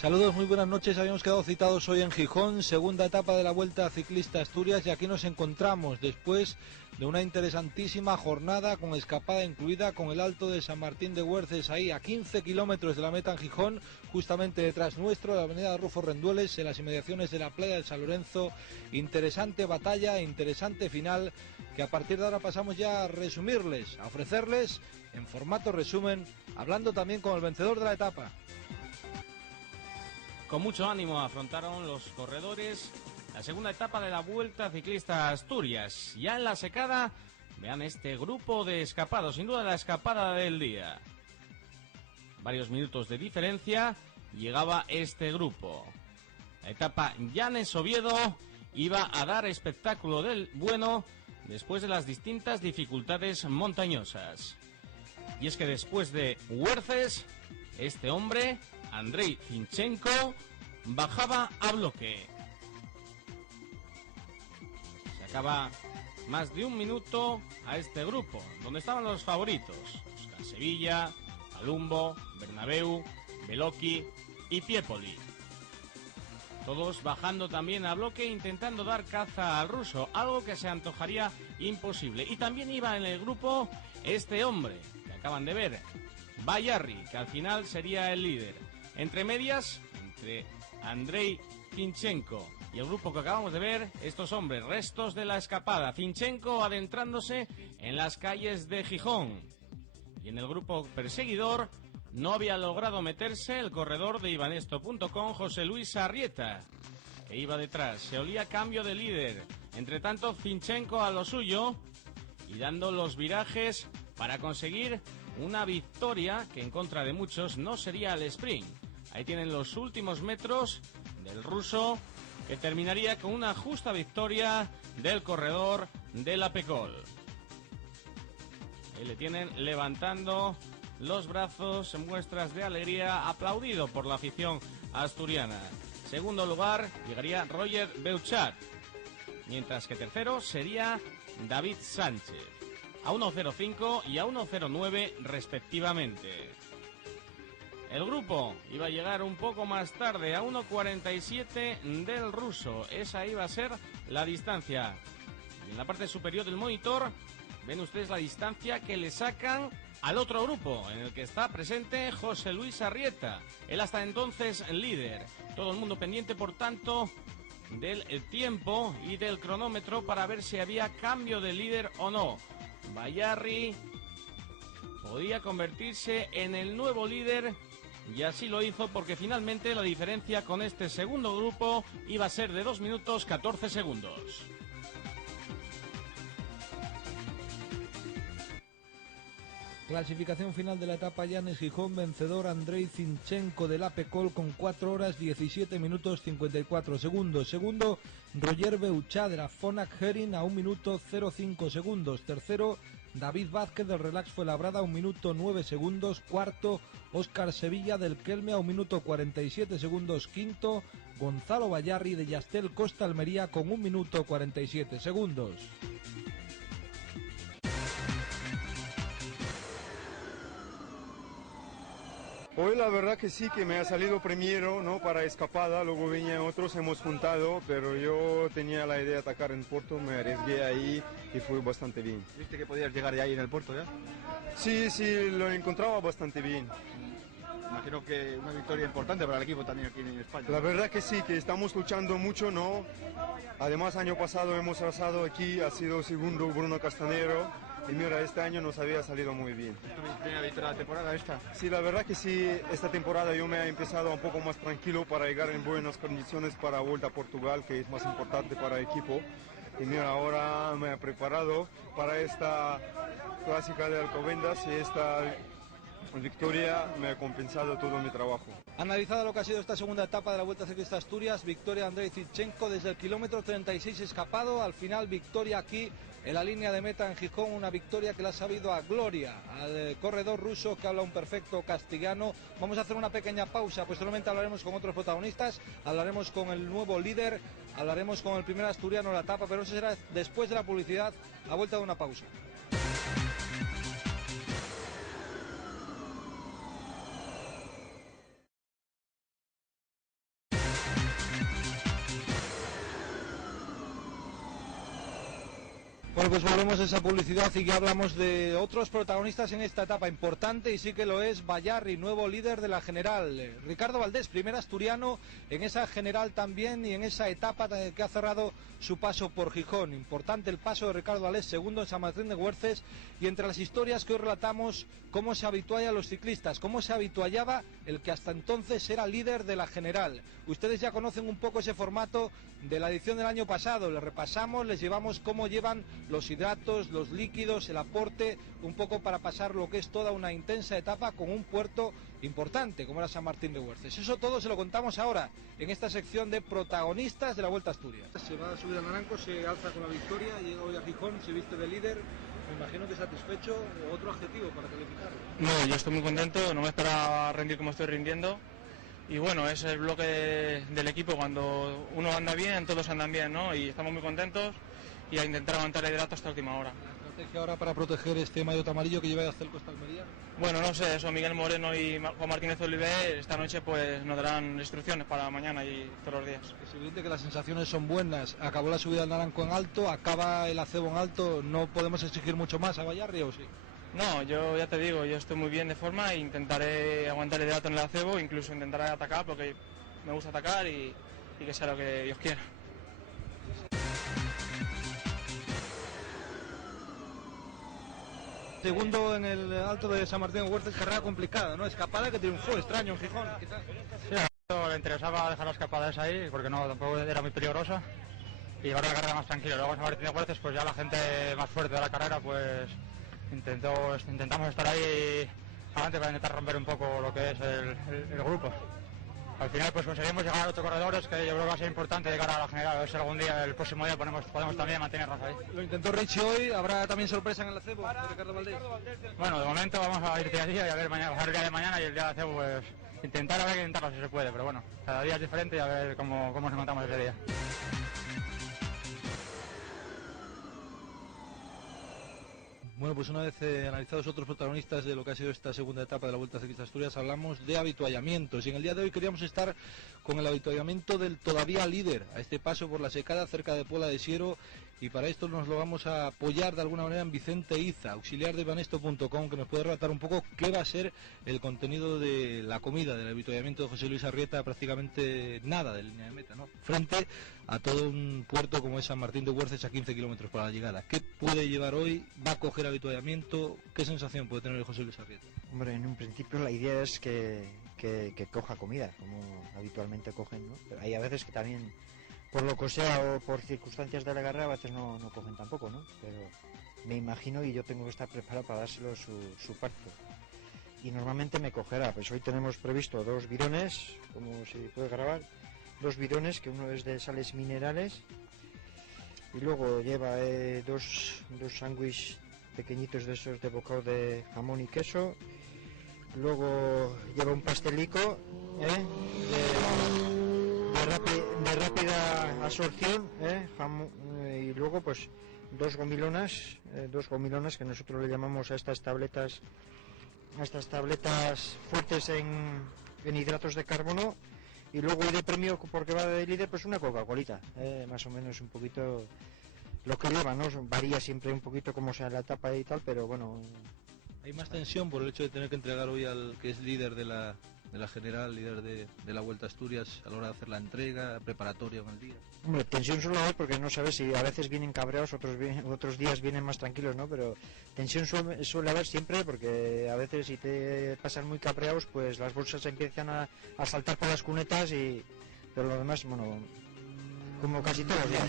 Saludos, muy buenas noches. Habíamos quedado citados hoy en Gijón, segunda etapa de la Vuelta Ciclista Asturias, y aquí nos encontramos después de una interesantísima jornada con escapada incluida, con el Alto de San Martín de Güerces ahí a 15 kilómetros de la meta en Gijón, justamente detrás nuestro, de la avenida Rufo Rendueles, en las inmediaciones de la playa del San Lorenzo. Interesante batalla, interesante final, que a partir de ahora pasamos ya a resumirles, a ofrecerles en formato resumen, hablando también con el vencedor de la etapa. Con mucho ánimo afrontaron los corredores la segunda etapa de la Vuelta Ciclista Asturias. Ya en la secada, vean este grupo de escapados, sin duda la escapada del día. Varios minutos de diferencia, llegaba este grupo. La etapa Llanes-Oviedo iba a dar espectáculo del bueno después de las distintas dificultades montañosas. Y es que después de Güerces, este hombre, Andrei Zinchenko, bajaba a bloque. Se acaba más de un minuto a este grupo, donde estaban los favoritos: Oscar Sevilla, Palumbo, Bernabeu, Beloki y Piepoli. Todos bajando también a bloque, intentando dar caza al ruso, algo que se antojaría imposible. Y también iba en el grupo este hombre, que acaban de ver, Bayarri, que al final sería el líder. Entre medias, entre Andrei Zinchenko y el grupo que acabamos de ver, estos hombres, restos de la escapada. Zinchenko adentrándose en las calles de Gijón. Y en el grupo perseguidor no había logrado meterse el corredor de ibanesto.com, José Luis Arrieta, que iba detrás. Se olía cambio de líder. Entre tanto, Zinchenko a lo suyo y dando los virajes para conseguir una victoria que en contra de muchos no sería el sprint. Ahí tienen los últimos metros del ruso, que terminaría con una justa victoria del corredor de la Pecol. Ahí le tienen levantando los brazos en muestras de alegría, aplaudido por la afición asturiana. Segundo lugar llegaría Roger Beuchat, mientras que tercero sería David Sánchez, a 1.05 y a 1.09 respectivamente. El grupo iba a llegar un poco más tarde, a 1.47 del ruso. Esa iba a ser la distancia. Y en la parte superior del monitor ven ustedes la distancia que le sacan al otro grupo, en el que está presente José Luis Arrieta. Él hasta entonces líder. Todo el mundo pendiente, por tanto, del tiempo y del cronómetro para ver si había cambio de líder o no. Bayarri podía convertirse en el nuevo líder, y así lo hizo, porque finalmente la diferencia con este segundo grupo iba a ser de 2 minutos 14 segundos. Clasificación final de la etapa Llanes-Gijón, vencedor Andrei Zinchenko de la Pecol con 4 horas 17 minutos 54 segundos. Segundo, Roger Beuchat de la Fonac Herin a 1 minuto 05 segundos. Tercero, David Vázquez del Relax Fuenlabrada a 1 minuto 9 segundos. Cuarto, Oscar Sevilla del Kelme a 1 minuto 47 segundos. Quinto, Gonzalo Bayarri de Yastel Costa Almería con 1 minuto 47 segundos. Hoy la verdad que sí, que me ha salido primero, ¿no?, para escapada, luego venían otros, hemos juntado, pero yo tenía la idea de atacar en Porto, me arriesgué ahí y fue bastante bien. ¿Viste que podías llegar ahí en el puerto ya? Sí, lo encontraba bastante bien. Imagino que una victoria importante para el equipo también aquí en España. La verdad que sí, que estamos luchando mucho, ¿no? Además, año pasado hemos arrasado aquí, ha sido segundo Bruno Castanero, y mira, este año nos había salido muy bien. ¿Es tu primera victoria de la temporada esta? Sí, la verdad que sí, esta temporada yo me he empezado un poco más tranquilo para llegar en buenas condiciones para Vuelta a Portugal, que es más importante para el equipo. Y mira, ahora me he preparado para esta clásica de Alcobendas y esta victoria me ha compensado todo mi trabajo. Analizada lo que ha sido esta segunda etapa de la Vuelta Ciclista Asturias, victoria de Andrei Zinchenko desde el kilómetro 36 escapado, al final victoria aquí en la línea de meta en Gijón, una victoria que le ha sabido a gloria al corredor ruso que habla un perfecto castellano. Vamos a hacer una pequeña pausa, posteriormente hablaremos con otros protagonistas, hablaremos con el nuevo líder, hablaremos con el primer asturiano de la etapa, pero eso será después de la publicidad, a vuelta de una pausa. Bueno, pues volvemos a esa publicidad y ya hablamos de otros protagonistas en esta etapa importante, y sí que lo es Bayarri, nuevo líder de la general. Ricardo Valdés, primer asturiano en esa general también y en esa etapa que ha cerrado su paso por Gijón. Importante el paso de Ricardo Valdés, segundo en San Martín de Güerces, y entre las historias que hoy relatamos, cómo se habitualla a los ciclistas, cómo se habituallaba el que hasta entonces era líder de la general. Ustedes ya conocen un poco ese formato de la edición del año pasado, les repasamos, les llevamos cómo llevan los hidratos, los líquidos, el aporte, un poco para pasar lo que es toda una intensa etapa con un puerto importante como era San Martín de Güerces. Eso todo se lo contamos ahora en esta sección de protagonistas de la Vuelta a Asturias. Se va a subir a Naranco, se alza con la victoria, llega hoy a Gijón, se viste de líder. Me imagino que satisfecho. ¿O otro adjetivo para calificarlo? No, yo estoy muy contento, no me esperaba rendir como estoy rindiendo. Y bueno, es el bloque del equipo, cuando uno anda bien, todos andan bien, ¿no? Y estamos muy contentos y a intentar aguantar el hidrato hasta última hora. ¿La estrategia ahora para proteger este maillot amarillo que lleva de hacer Costa Almería? Bueno, no sé, eso Miguel Moreno y Juan Martínez Olivé esta noche pues nos darán instrucciones para mañana y todos los días. Es evidente que las sensaciones son buenas. Acabó la subida al Naranco en alto, acaba el acebo en alto. ¿No podemos exigir mucho más a Bayarri o sí? No, yo ya te digo, yo estoy muy bien de forma e intentaré aguantar el hidrato en el acebo, incluso intentaré atacar porque me gusta atacar y que sea lo que Dios quiera. Segundo en el alto de San Martín de Güerces, carrera complicada, ¿no? Escapada que triunfó, extraño en Gijón, quizás. Sí, a le interesaba dejar las escapadas ahí porque no, tampoco era muy peligrosa, y ahora la carrera más tranquila. Luego en San Martín de Güerces, pues ya la gente más fuerte de la carrera, pues intentamos estar ahí adelante para intentar romper un poco lo que es el grupo. Al final pues conseguimos llegar a 8 corredores, que yo creo que va a ser importante llegar a la general. A ver si algún día, el próximo día, podemos también mantenernos ahí. Lo intentó Richie hoy, ¿habrá también sorpresa en el acebo de Ricardo Valdés? Bueno, de momento vamos a ir día a día y a ver mañana, el día de mañana y el día de acebo, pues habrá que intentarlo si se puede, pero bueno, cada día es diferente y a ver cómo nos encontramos ese día. Bueno, pues una vez analizados otros protagonistas de lo que ha sido esta segunda etapa de la Vuelta Ciclista Asturias, hablamos de habituallamientos. Y en el día de hoy queríamos estar con el habituallamiento del todavía líder a este paso por la secada cerca de Puebla de Siero. Y para esto nos lo vamos a apoyar de alguna manera en Vicente Iza, auxiliar de banesto.com, que nos puede relatar un poco qué va a ser el contenido de la comida, del habituallamiento de José Luis Arrieta, prácticamente nada de línea de meta, ¿no? Frente a todo un puerto como es San Martín de Güerces, a 15 kilómetros para la llegada. ¿Qué puede llevar hoy? ¿Va a coger habituallamiento? ¿Qué sensación puede tener el José Luis Arrieta? Hombre, en un principio la idea es que coja comida, como habitualmente cogen, ¿no? Pero hay a veces que también, por lo que sea o por circunstancias de la carrera, a veces no cogen tampoco, ¿no? Pero me imagino, y yo tengo que estar preparado para dárselo su parte. Y normalmente me cogerá, pues hoy tenemos previsto 2 bidones, como se puede grabar, 2 bidones, que uno es de sales minerales, y luego lleva 2 sándwiches pequeñitos de esos de bocado de jamón y queso. Luego lleva un pastelico de rápida absorción, y luego pues 2 gomilonas que nosotros le llamamos a estas tabletas fuertes en hidratos de carbono. Y luego de premio, porque va de líder, pues una Coca-Colita, más o menos un poquito lo que lleva, ¿no? Varía siempre un poquito como sea la etapa y tal, pero bueno. ¿Hay más tensión por el hecho de tener que entregar hoy al que es líder de la general, líder de la Vuelta a Asturias, a la hora de hacer la entrega preparatoria con el día? Hombre, tensión suele haber porque no sabes si a veces vienen cabreados, otros días vienen más tranquilos, ¿no? Pero tensión suele haber siempre, porque a veces si te pasan muy cabreados, pues las bolsas empiezan a saltar por las cunetas, pero lo demás, bueno, como casi todos los días.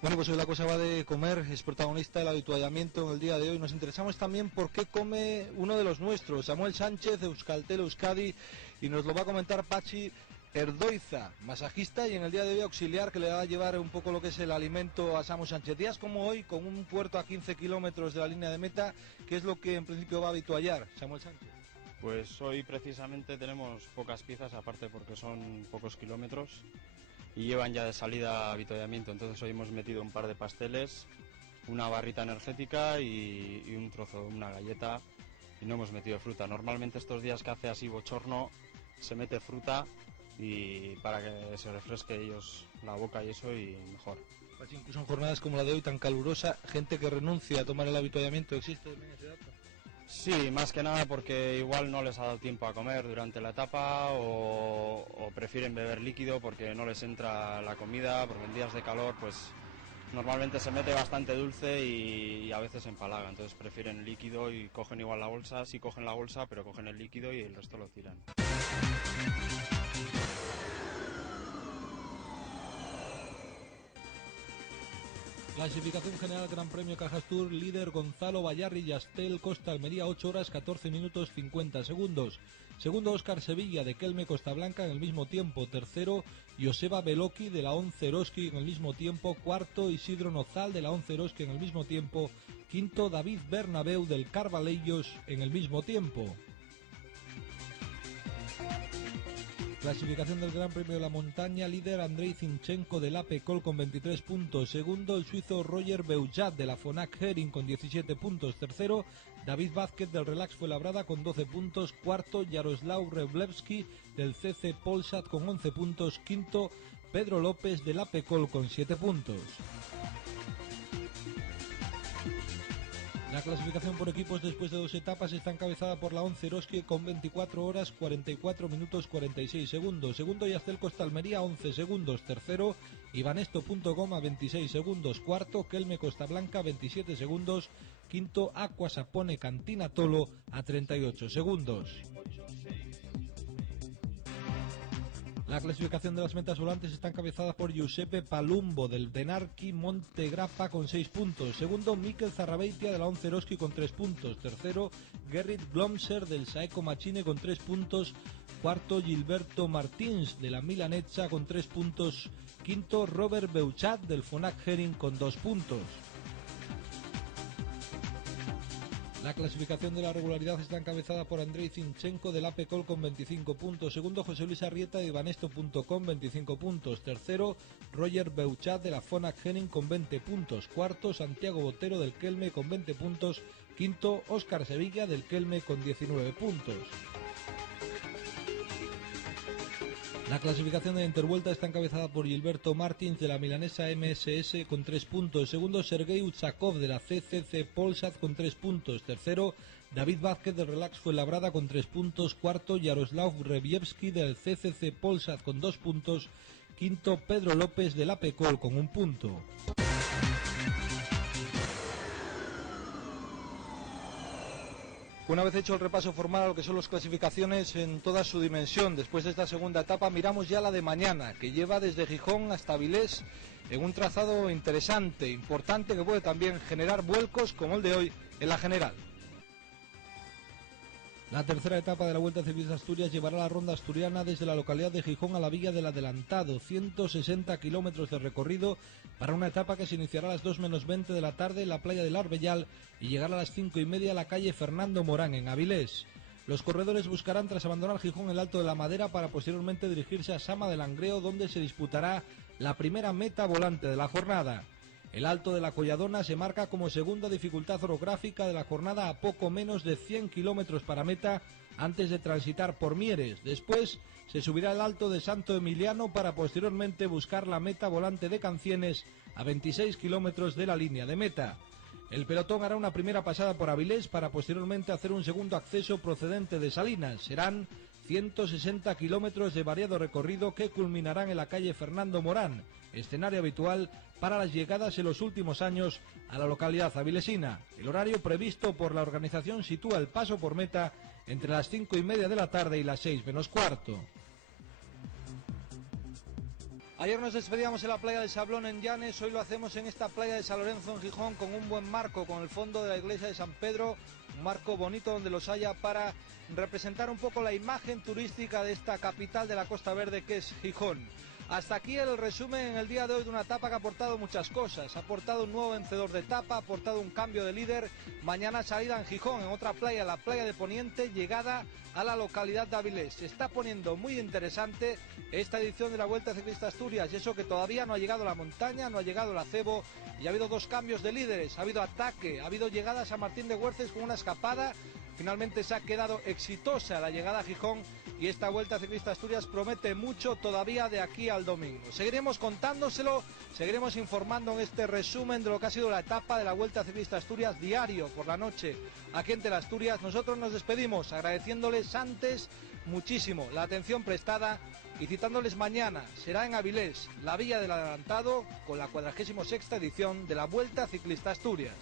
Bueno, pues hoy la cosa va de comer, es protagonista del habituallamiento en el día de hoy. Nos interesamos también por qué come uno de los nuestros, Samuel Sánchez, de Euskaltel Euskadi, y nos lo va a comentar Pachi Erdoiza, masajista y en el día de hoy auxiliar, que le va a llevar un poco lo que es el alimento a Samu Sánchez. Días como hoy, con un puerto a 15 kilómetros de la línea de meta, ¿qué es lo que en principio va a habituallar Samuel Sánchez? Pues hoy precisamente tenemos pocas piezas, aparte porque son pocos kilómetros y llevan ya de salida habituallamiento. Entonces hoy hemos metido un par de pasteles, una barrita energética y un trozo, una galleta, y no hemos metido fruta. Normalmente estos días que hace así bochorno se mete fruta, y para que se refresque ellos la boca y eso y mejor. Pues incluso en jornadas como la de hoy tan calurosa, gente que renuncia a tomar el avituallamiento, ¿existe también ese dato? Sí, más que nada porque igual no les ha dado tiempo a comer durante la etapa o prefieren beber líquido porque no les entra la comida, porque en días de calor pues normalmente se mete bastante dulce y a veces empalaga, entonces prefieren líquido y cogen igual la bolsa, sí cogen la bolsa pero cogen el líquido y el resto lo tiran. Clasificación general Gran Premio Cajas Tour, líder Gonzalo Bayarri Yastel, Costa Almería, 8 horas 14 minutos 50 segundos. Segundo Óscar Sevilla de Kelme Costa Blanca en el mismo tiempo. Tercero Joseba Beloki de la 11 Eroski en el mismo tiempo. Cuarto Isidro Nozal de la 11 Eroski en el mismo tiempo. Quinto David Bernabeu del Carvalellos en el mismo tiempo. Clasificación del Gran Premio de la Montaña, líder Andrei Zinchenko del APECOL con 23 puntos, segundo el suizo Roger Beujat de la Fonac Hering con 17 puntos, tercero David Vázquez del Relax Fuenlabrada con 12 puntos, cuarto Yaroslav Reblevski del CC Polsat con 11 puntos, quinto Pedro López del APECOL con 7 puntos. La clasificación por equipos después de 2 etapas está encabezada por la 11 Eroski con 24 horas 44 minutos 46 segundos. Segundo Yastel Costa Almería 11 segundos. Tercero Ivanesto.com a 26 segundos. Cuarto Kelme Costa Blanca 27 segundos. Quinto Aqua Sapone Cantina Tolo a 38 segundos. La clasificación de las metas volantes está encabezada por Giuseppe Palumbo del Denarchi Montegrappa con 6 puntos. Segundo, Mikel Zarrabeitia de la 11 Eroski con 3 puntos. Tercero, Gerrit Glomser del Saeco Machine con 3 puntos. Cuarto, Gilberto Martins de la Milanezza con 3 puntos. Quinto, Robert Beujat del Fonac Hering con 2 puntos. La clasificación de la regularidad está encabezada por Andrei Zinchenko del APECOL con 25 puntos. Segundo, José Luis Arrieta de Ivanesto.com, 25 puntos. Tercero, Roger Beujat de la Fonac Hering con 20 puntos. Cuarto, Santiago Botero del Kelme con 20 puntos. Quinto, Óscar Sevilla del Kelme con 19 puntos. La clasificación de la intervuelta está encabezada por Gilberto Martins de la milanesa MSS con 3 puntos. Segundo, Sergei Utsakov de la CCC Polsat con 3 puntos. Tercero, David Vázquez del Relax Fuenlabrada con 3 puntos. Cuarto, Yaroslav Rebievski del CCC Polsat con 2 puntos. Quinto, Pedro López del APECOL con 1 punto. Una vez hecho el repaso formal a lo que son las clasificaciones en toda su dimensión, después de esta segunda etapa miramos ya la de mañana, que lleva desde Gijón hasta Avilés en un trazado interesante, importante, que puede también generar vuelcos como el de hoy en la general. La tercera etapa de la Vuelta Ciclista Asturias llevará la ronda asturiana desde la localidad de Gijón a la Villa del Adelantado, 160 kilómetros de recorrido para una etapa que se iniciará a las 2 menos 20 de la tarde en la playa del Arbellal y llegará a las 5:30 a la calle Fernando Morán en Avilés. Los corredores buscarán tras abandonar Gijón el Alto de la Madera para posteriormente dirigirse a Sama de Langreo, donde se disputará la primera meta volante de la jornada. El Alto de la Colladona se marca como segunda dificultad orográfica de la jornada a poco menos de 100 kilómetros para meta antes de transitar por Mieres. Después se subirá al Alto de Santo Emiliano para posteriormente buscar la meta volante de Cancienes a 26 kilómetros de la línea de meta. El pelotón hará una primera pasada por Avilés para posteriormente hacer un segundo acceso procedente de Salinas. Serán 160 kilómetros de variado recorrido que culminarán en la calle Fernando Morán, escenario habitual para las llegadas en los últimos años a la localidad avilesina. El horario previsto por la organización sitúa el paso por meta entre las 5:30 de la tarde y las 6 menos cuarto. Ayer nos despedíamos en la playa de Sablón en Llanes, hoy lo hacemos en esta playa de San Lorenzo en Gijón con un buen marco, con el fondo de la iglesia de San Pedro, un marco bonito donde los haya para representar un poco la imagen turística de esta capital de la Costa Verde que es Gijón. Hasta aquí el resumen en el día de hoy de una etapa que ha aportado muchas cosas. Ha aportado un nuevo vencedor de etapa, ha aportado un cambio de líder. Mañana salida en Gijón, en otra playa, la playa de Poniente, llegada a la localidad de Avilés. Se está poniendo muy interesante esta edición de la Vuelta Ciclista Asturias, y eso que todavía no ha llegado la montaña, no ha llegado el acebo, y ha habido 2 cambios de líderes, ha habido ataque, ha habido llegadas a Martín de Güerces con una escapada. Finalmente se ha quedado exitosa la llegada a Gijón y esta Vuelta Ciclista Asturias promete mucho todavía de aquí al domingo. Seguiremos contándoselo, seguiremos informando en este resumen de lo que ha sido la etapa de la Vuelta Ciclista Asturias diario por la noche aquí en Teleasturias. Nosotros nos despedimos agradeciéndoles antes muchísimo la atención prestada y citándoles mañana. Será en Avilés, la Villa del Adelantado, con la 46ª edición de la Vuelta Ciclista Asturias.